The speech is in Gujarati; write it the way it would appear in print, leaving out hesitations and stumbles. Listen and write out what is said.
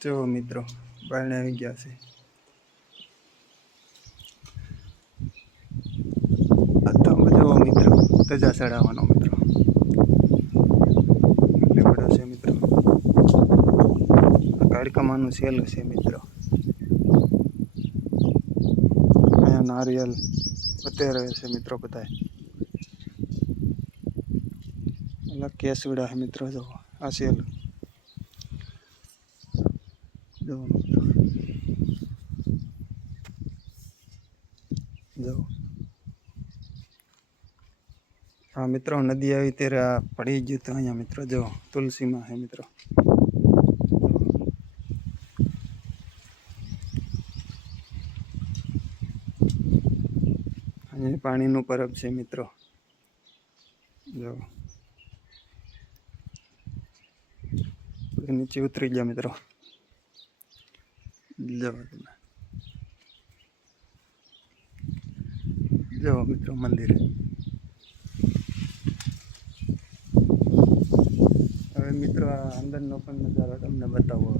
જો મિત્રો બારણે આવી ગયા છે. જો મિત્રો તજા ચડાવવાનો મિત્રો લેવડો છે મિત્રો. કાળકામાનું સેલું છે મિત્રો. અહીંયા નારિયેલ અત્યારે છે મિત્રો બધા. એટલે કેસુડા છે મિત્રો. જો આ સેલું જો મિત્રો જો હા મિત્રો નદી આવી ત્યારે આ પડી ગયું તો અહીંયા મિત્રો જો તુલસીમાં છે મિત્રો. અહીંયા પાણીનું પરબ છે મિત્રો. જો નીચે ઉતરી ગયા મિત્રો. જો તમે જો મિત્રો મંદિર. હવે મિત્રો આ અંદરનો પણ નજારો તમને બતાવો.